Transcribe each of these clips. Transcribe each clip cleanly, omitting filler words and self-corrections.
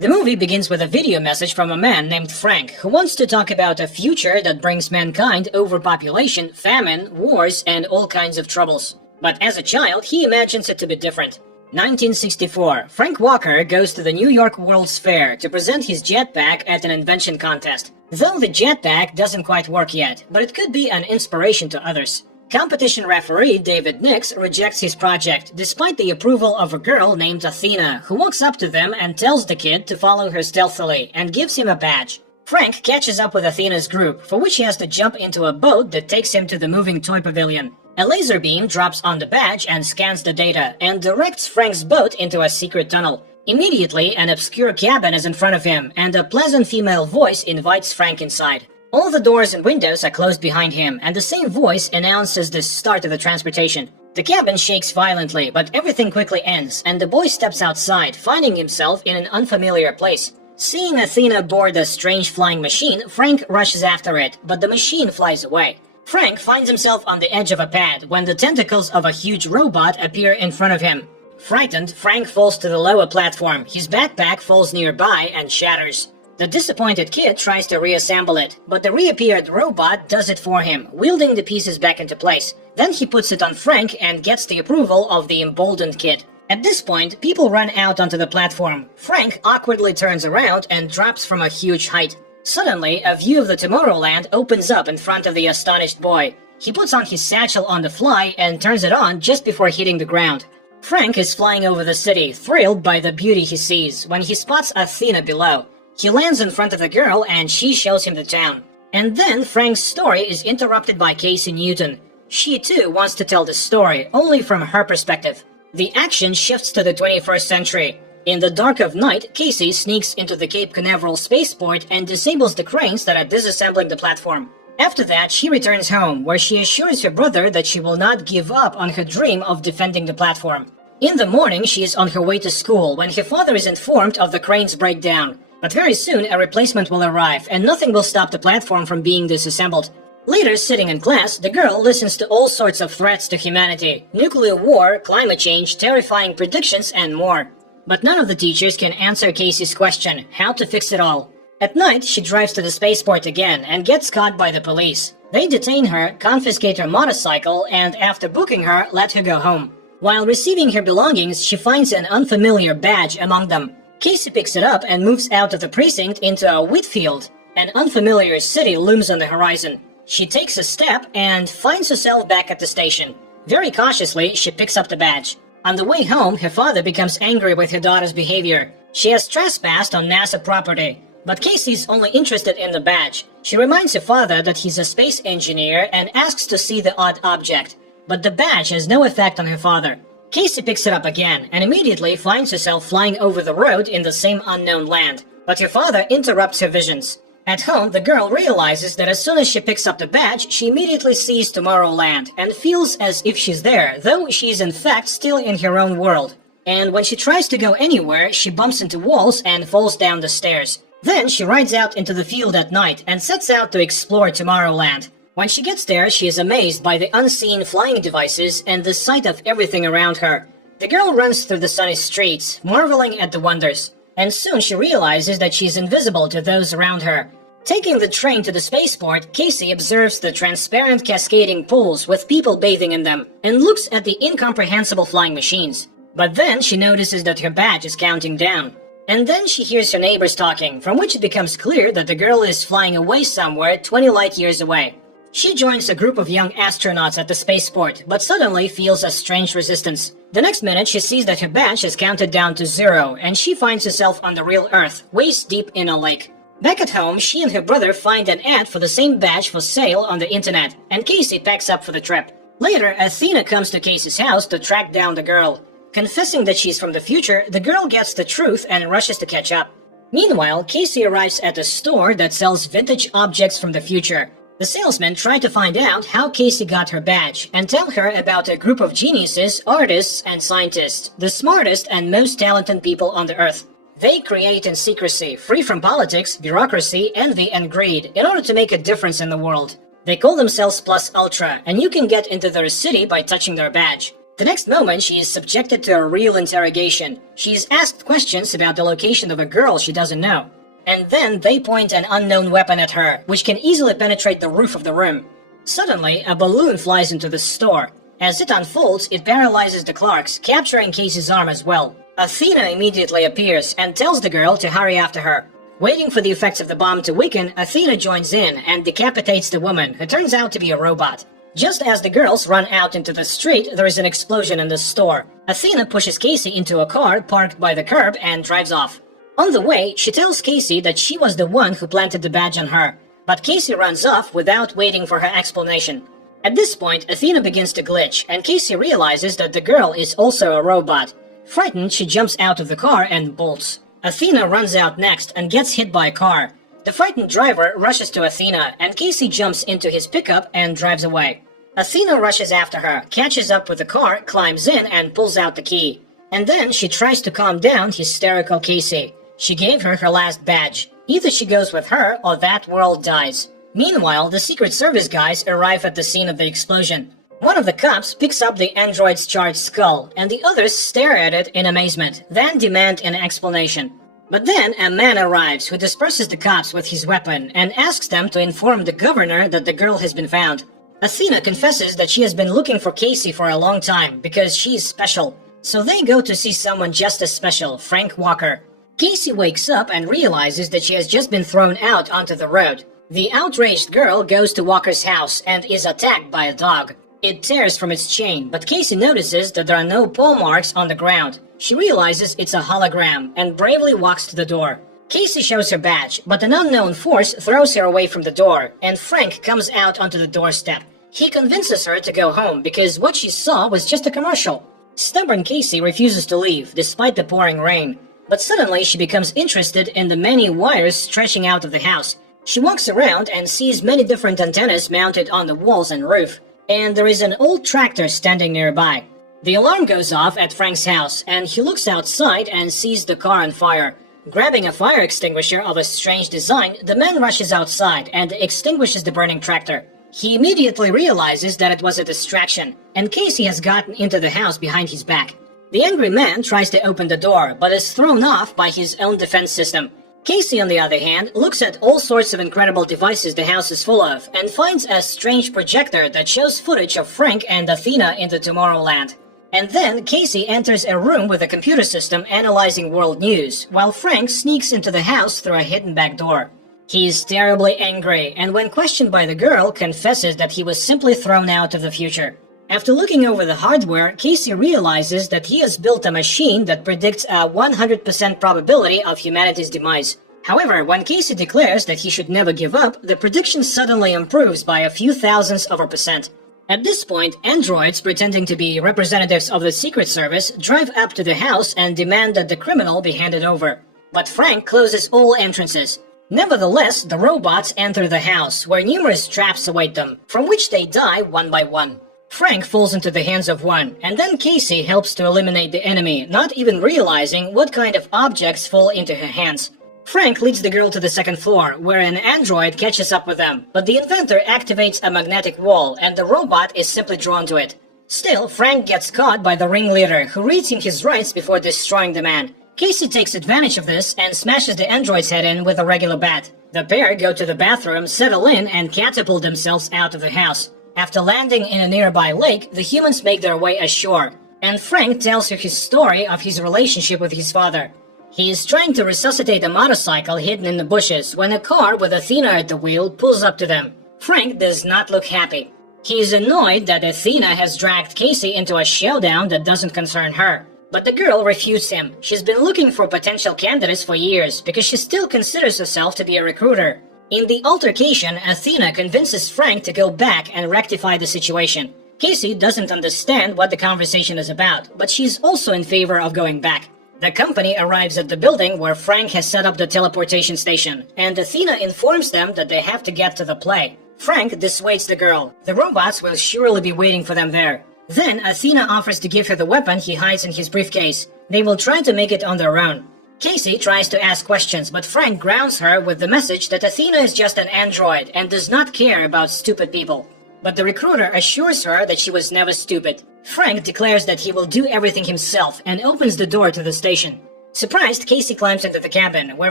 The movie begins with a video message from a man named Frank who wants to talk about a future that brings mankind overpopulation, famine, wars, and all kinds of troubles. But as a child, he imagines it to be different. 1964, Frank Walker goes to the New York World's Fair to present his jetpack at an invention contest. Though the jetpack doesn't quite work yet, but it could be an inspiration to others. Competition referee David Nix rejects his project, despite the approval of a girl named Athena, who walks up to them and tells the kid to follow her stealthily and gives him a badge. Frank catches up with Athena's group, for which he has to jump into a boat that takes him to the moving toy pavilion. A laser beam drops on the badge and scans the data, and directs Frank's boat into a secret tunnel. Immediately, an obscure cabin is in front of him, and a pleasant female voice invites Frank inside. All the doors and windows are closed behind him, and the same voice announces the start of the transportation. The cabin shakes violently, but everything quickly ends, and the boy steps outside, finding himself in an unfamiliar place. Seeing Athena board a strange flying machine, Frank rushes after it, but the machine flies away. Frank finds himself on the edge of a pad when the tentacles of a huge robot appear in front of him. Frightened, Frank falls to the lower platform. His backpack falls nearby and shatters. The disappointed kid tries to reassemble it, but the reappeared robot does it for him, wielding the pieces back into place. Then he puts it on Frank and gets the approval of the emboldened kid. At this point, people run out onto the platform. Frank awkwardly turns around and drops from a huge height. Suddenly, a view of the Tomorrowland opens up in front of the astonished boy. He puts on his satchel on the fly and turns it on just before hitting the ground. Frank is flying over the city, thrilled by the beauty he sees, when he spots Athena below. He lands in front of the girl and she shows him the town. And then Frank's story is interrupted by Casey Newton. She too wants to tell the story, only from her perspective. The action shifts to the 21st century. In the dark of night, Casey sneaks into the Cape Canaveral spaceport and disables the cranes that are disassembling the platform. After that, she returns home, where she assures her brother that she will not give up on her dream of defending the platform. In the morning, she is on her way to school when her father is informed of the crane's breakdown. But very soon, a replacement will arrive, and nothing will stop the platform from being disassembled. Later, sitting in class, the girl listens to all sorts of threats to humanity: nuclear war, climate change, terrifying predictions, and more. But none of the teachers can answer Casey's question, how to fix it all. At night, she drives to the spaceport again and gets caught by the police. They detain her, confiscate her motorcycle, and after booking her, let her go home. While receiving her belongings, she finds an unfamiliar badge among them. Casey picks it up and moves out of the precinct into a wheat field. An unfamiliar city looms on the horizon. She takes a step and finds herself back at the station. Very cautiously, she picks up the badge. On the way home, her father becomes angry with her daughter's behavior. She has trespassed on NASA property. But Casey's only interested in the badge. She reminds her father that he's a space engineer and asks to see the odd object. But the badge has no effect on her father. Casey picks it up again and immediately finds herself flying over the road in the same unknown land. But her father interrupts her visions. At home, the girl realizes that as soon as she picks up the badge, she immediately sees Tomorrowland and feels as if she's there, though she is in fact still in her own world. And when she tries to go anywhere, she bumps into walls and falls down the stairs. Then she rides out into the field at night and sets out to explore Tomorrowland. When she gets there, she is amazed by the unseen flying devices and the sight of everything around her. The girl runs through the sunny streets, marveling at the wonders. And soon she realizes that she's invisible to those around her. Taking the train to the spaceport, Casey observes the transparent cascading pools with people bathing in them, and looks at the incomprehensible flying machines. But then she notices that her badge is counting down. And then she hears her neighbors talking, from which it becomes clear that the girl is flying away somewhere 20 light years away. She joins a group of young astronauts at the spaceport, but suddenly feels a strange resistance. The next minute, she sees that her badge has counted down to 0, and she finds herself on the real Earth, waist deep in a lake. Back at home, she and her brother find an ad for the same badge for sale on the internet, and Casey packs up for the trip. Later, Athena comes to Casey's house to track down the girl. Confessing that she's from the future, the girl gets the truth and rushes to catch up. Meanwhile, Casey arrives at a store that sells vintage objects from the future. The salesmen try to find out how Casey got her badge and tell her about a group of geniuses, artists, and scientists, the smartest and most talented people on the earth. They create in secrecy, free from politics, bureaucracy, envy, and greed, in order to make a difference in the world. They call themselves Plus Ultra, and you can get into their city by touching their badge. The next moment, she is subjected to a real interrogation. She is asked questions about the location of a girl she doesn't know. And then they point an unknown weapon at her, which can easily penetrate the roof of the room. Suddenly, a balloon flies into the store. As it unfolds, it paralyzes the Clarks, capturing Casey's arm as well. Athena immediately appears and tells the girl to hurry after her. Waiting for the effects of the bomb to weaken, Athena joins in and decapitates the woman, who turns out to be a robot. Just as the girls run out into the street, there is an explosion in the store. Athena pushes Casey into a car parked by the curb and drives off. On the way, she tells Casey that she was the one who planted the badge on her, but Casey runs off without waiting for her explanation. At this point, Athena begins to glitch, and Casey realizes that the girl is also a robot. Frightened, she jumps out of the car and bolts. Athena runs out next and gets hit by a car. The frightened driver rushes to Athena, and Casey jumps into his pickup and drives away. Athena rushes after her, catches up with the car, climbs in, and pulls out the key. And then she tries to calm down hysterical Casey. She gave her her last badge. Either she goes with her or that world dies. Meanwhile, the Secret Service guys arrive at the scene of the explosion. One of the cops picks up the android's charred skull, and the others stare at it in amazement, then demand an explanation. But then a man arrives who disperses the cops with his weapon and asks them to inform the governor that the girl has been found. Athena confesses that she has been looking for Casey for a long time because she is special. So they go to see someone just as special, Frank Walker. Casey wakes up and realizes that she has just been thrown out onto the road. The outraged girl goes to Walker's house and is attacked by a dog. It tears from its chain, but Casey notices that there are no paw marks on the ground. She realizes it's a hologram and bravely walks to the door. Casey shows her badge, but an unknown force throws her away from the door, and Frank comes out onto the doorstep. He convinces her to go home because what she saw was just a commercial. Stubborn Casey refuses to leave, despite the pouring rain. But suddenly she becomes interested in the many wires stretching out of the house. She walks around and sees many different antennas mounted on the walls and roof. And there is an old tractor standing nearby. The alarm goes off at Frank's house, and he looks outside and sees the car on fire. Grabbing a fire extinguisher of a strange design, the man rushes outside and extinguishes the burning tractor. He immediately realizes that it was a distraction, and Casey has gotten into the house behind his back. The angry man tries to open the door, but is thrown off by his own defense system. Casey, on the other hand, looks at all sorts of incredible devices the house is full of, and finds a strange projector that shows footage of Frank and Athena in the Tomorrowland. And then Casey enters a room with a computer system analyzing world news, while Frank sneaks into the house through a hidden back door. He is terribly angry, and when questioned by the girl, confesses that he was simply thrown out of the future. After looking over the hardware, Casey realizes that he has built a machine that predicts a 100% probability of humanity's demise. However, when Casey declares that he should never give up, the prediction suddenly improves by a few thousandths of a percent. At this point, androids pretending to be representatives of the Secret Service drive up to the house and demand that the criminal be handed over. But Frank closes all entrances. Nevertheless, the robots enter the house, where numerous traps await them, from which they die one by one. Frank falls into the hands of one, and then Casey helps to eliminate the enemy, not even realizing what kind of objects fall into her hands. Frank leads the girl to the second floor, where an android catches up with them, but the inventor activates a magnetic wall, and the robot is simply drawn to it. Still, Frank gets caught by the ringleader, who reads him his rights before destroying the man. Casey takes advantage of this and smashes the android's head in with a regular bat. The pair go to the bathroom, settle in, and catapult themselves out of the house. After landing in a nearby lake, the humans make their way ashore, and Frank tells her his story of his relationship with his father. He is trying to resuscitate a motorcycle hidden in the bushes when a car with Athena at the wheel pulls up to them. Frank does not look happy. He is annoyed that Athena has dragged Casey into a showdown that doesn't concern her. But the girl refutes him. She's been looking for potential candidates for years because she still considers herself to be a recruiter. In the altercation, Athena convinces Frank to go back and rectify the situation. Casey doesn't understand what the conversation is about, but she's also in favor of going back. The company arrives at the building where Frank has set up the teleportation station, and Athena informs them that they have to get to the play. Frank dissuades the girl. The robots will surely be waiting for them there. Then Athena offers to give her the weapon he hides in his briefcase. They will try to make it on their own. Casey tries to ask questions, but Frank grounds her with the message that Athena is just an android and does not care about stupid people. But the recruiter assures her that she was never stupid. Frank declares that he will do everything himself and opens the door to the station. Surprised, Casey climbs into the cabin, where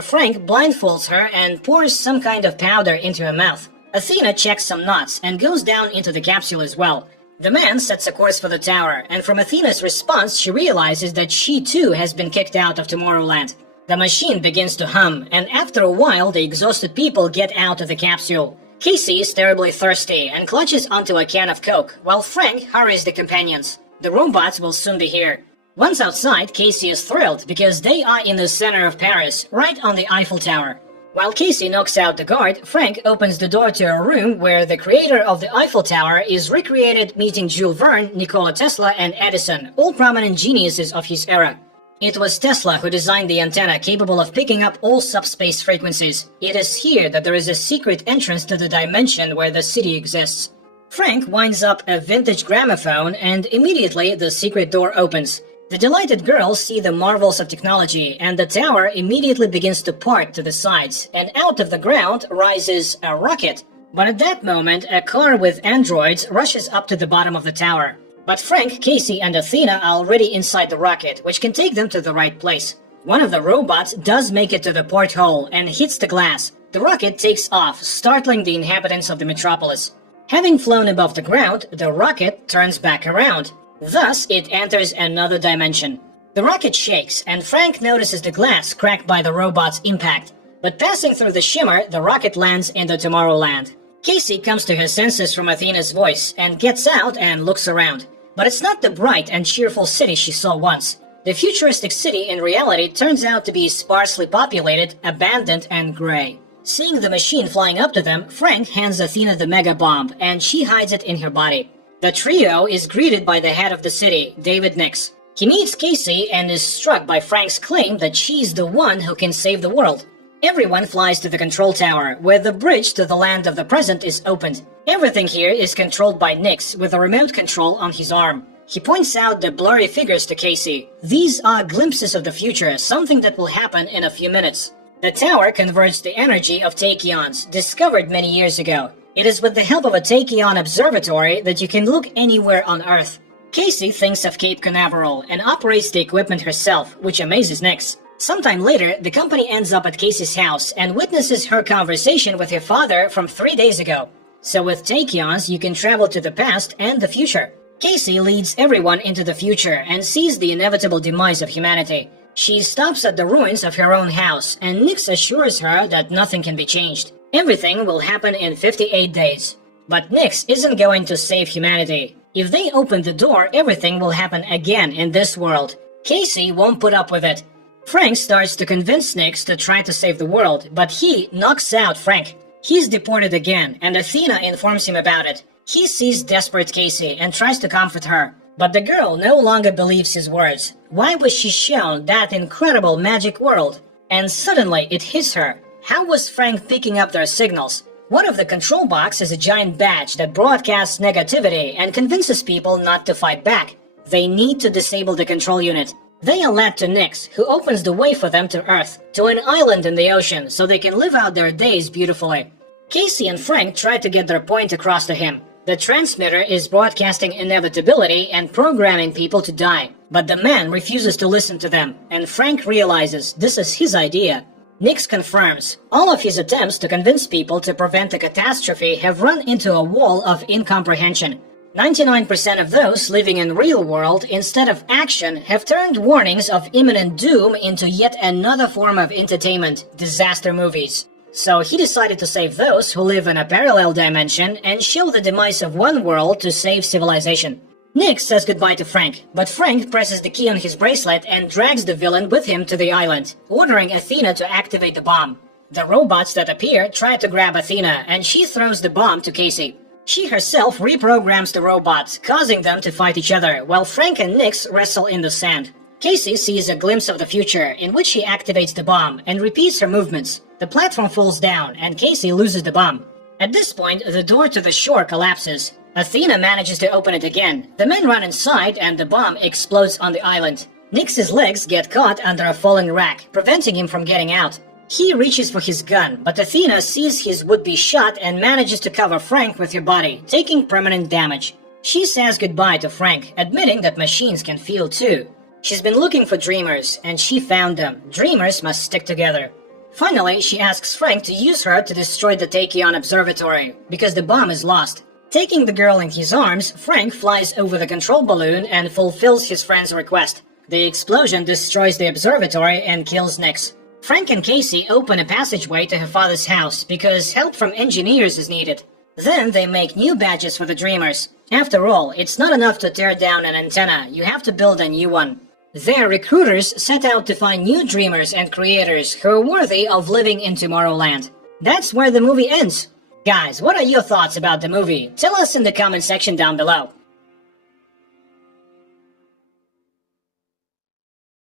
Frank blindfolds her and pours some kind of powder into her mouth. Athena checks some knots and goes down into the capsule as well. The man sets a course for the tower, and from Athena's response she realizes that she too has been kicked out of Tomorrowland. The machine begins to hum, and after a while the exhausted people get out of the capsule. Casey is terribly thirsty and clutches onto a can of Coke, while Frank hurries the companions. The robots will soon be here. Once outside, Casey is thrilled because they are in the center of Paris, right on the Eiffel Tower. While Casey knocks out the guard, Frank opens the door to a room where the creator of the Eiffel Tower is recreated meeting Jules Verne, Nikola Tesla, and Edison, all prominent geniuses of his era. It was Tesla who designed the antenna capable of picking up all subspace frequencies. It is here that there is a secret entrance to the dimension where the city exists. Frank winds up a vintage gramophone and immediately the secret door opens. The delighted girls see the marvels of technology, and the tower immediately begins to part to the sides, and out of the ground rises a rocket. But at that moment, a car with androids rushes up to the bottom of the tower. But Frank, Casey, and Athena are already inside the rocket, which can take them to the right place. One of the robots does make it to the porthole and hits the glass. The rocket takes off, startling the inhabitants of the metropolis. Having flown above the ground, the rocket turns back around. Thus, it enters another dimension. The rocket shakes, and Frank notices the glass cracked by the robot's impact. But passing through the shimmer, the rocket lands in the Tomorrowland. Casey comes to her senses from Athena's voice and gets out and looks around. But it's not the bright and cheerful city she saw once. The futuristic city in reality turns out to be sparsely populated, abandoned, and gray. Seeing the machine flying up to them, Frank hands Athena the mega bomb, and she hides it in her body. The trio is greeted by the head of the city, David Nix. He meets Casey and is struck by Frank's claim that she's the one who can save the world. Everyone flies to the control tower, where the bridge to the land of the present is opened. Everything here is controlled by Nix with a remote control on his arm. He points out the blurry figures to Casey. These are glimpses of the future, something that will happen in a few minutes. The tower converts the energy of tachyons, discovered many years ago. It is with the help of a tachyon observatory that you can look anywhere on Earth. Casey thinks of Cape Canaveral and operates the equipment herself, which amazes Nix. Sometime later, the company ends up at Casey's house and witnesses her conversation with her father from 3 days ago. So with tachyons, you can travel to the past and the future. Casey leads everyone into the future and sees the inevitable demise of humanity. She stops at the ruins of her own house, and Nix assures her that nothing can be changed. Everything will happen in 58 days. But Nix isn't going to save humanity. If they open the door, everything will happen again in this world. Casey won't put up with it. Frank starts to convince Nix to try to save the world, but he knocks out Frank. He's deported again, and Athena informs him about it. He sees desperate Casey and tries to comfort her. But the girl no longer believes his words. Why was she shown that incredible magic world? And suddenly it hits her. How was Frank picking up their signals? One of the control box is a giant badge that broadcasts negativity and convinces people not to fight back. They need to disable the control unit. They are led to Nix, who opens the way for them to Earth, to an island in the ocean so they can live out their days beautifully. Casey and Frank try to get their point across to him. The transmitter is broadcasting inevitability and programming people to die. But the man refuses to listen to them, and Frank realizes this is his idea. Nix confirms. All of his attempts to convince people to prevent a catastrophe have run into a wall of incomprehension. 99% of those living in real world instead of action have turned warnings of imminent doom into yet another form of entertainment, disaster movies. So he decided to save those who live in a parallel dimension and show the demise of one world to save civilization. Nix says goodbye to Frank, but Frank presses the key on his bracelet and drags the villain with him to the island, ordering Athena to activate the bomb. The robots that appear try to grab Athena, and she throws the bomb to Casey. She herself reprograms the robots, causing them to fight each other, while Frank and Nix wrestle in the sand. Casey sees a glimpse of the future, in which she activates the bomb and repeats her movements. The platform falls down, and Casey loses the bomb. At this point, the door to the shore collapses. Athena manages to open it again. The men run inside, and the bomb explodes on the island. Nix's legs get caught under a fallen rack, preventing him from getting out. He reaches for his gun, but Athena sees his would-be shot and manages to cover Frank with her body, taking permanent damage. She says goodbye to Frank, admitting that machines can feel too. She's been looking for dreamers, and she found them. Dreamers must stick together. Finally, she asks Frank to use her to destroy the Tachyon Observatory, because the bomb is lost. Taking the girl in his arms, Frank flies over the control balloon and fulfills his friend's request. The explosion destroys the observatory and kills Nix. Frank and Casey open a passageway to her father's house because help from engineers is needed. Then they make new badges for the Dreamers. After all, it's not enough to tear down an antenna, you have to build a new one. Their recruiters set out to find new dreamers and creators who are worthy of living in Tomorrowland. That's where the movie ends. Guys, what are your thoughts about the movie? Tell us in the comment section down below.